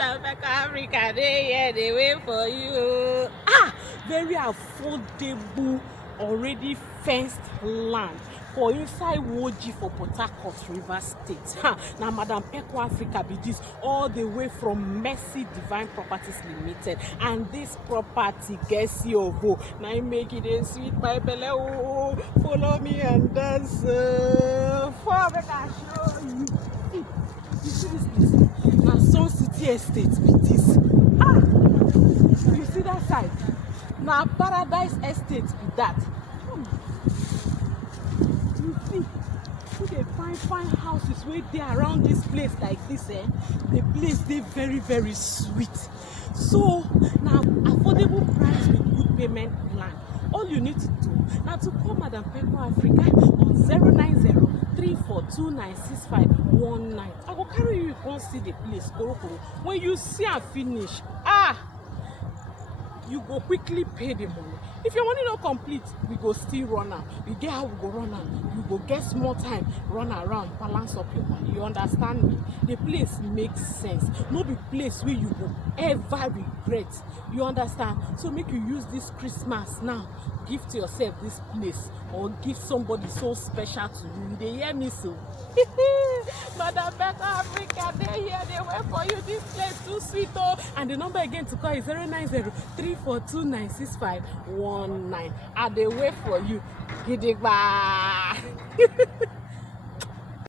South Africa, they wait for you. Ah, very affordable, already fenced land for inside Woji for Port Harcourt, River State. Now, Madam Pekle Africa be this all the way from Mercy Divine Properties Limited, and this property gets you go. Now you make it a sweet Pekle. Follow me and dance. For I can show you. You see this place? Now Sun City Estate be this. Ah, you see that side? Now Paradise Estate be that. You see, they find houses wey dey around this place like this. The place dey very very sweet. So now affordable price with good payment plan. All you need to do now to call Madam Pekle Africa on 090-34296519. I go carry you come see the place. When you see and finish, you go quickly pay the money. If your money not complete, we go still run am. You get how we go run am. You go get small time, run around, balance up your money. You understand me? The place makes sense. No be place where you go ever regret. You understand? So make you use this Christmas now. Gift yourself this place or give somebody so special to you. They hear me so. Madam Pekle Africa, they here, they wait for you. This place too sweet, oh. And the number again to call is 090-34296519. And they wait for you. Gidigba.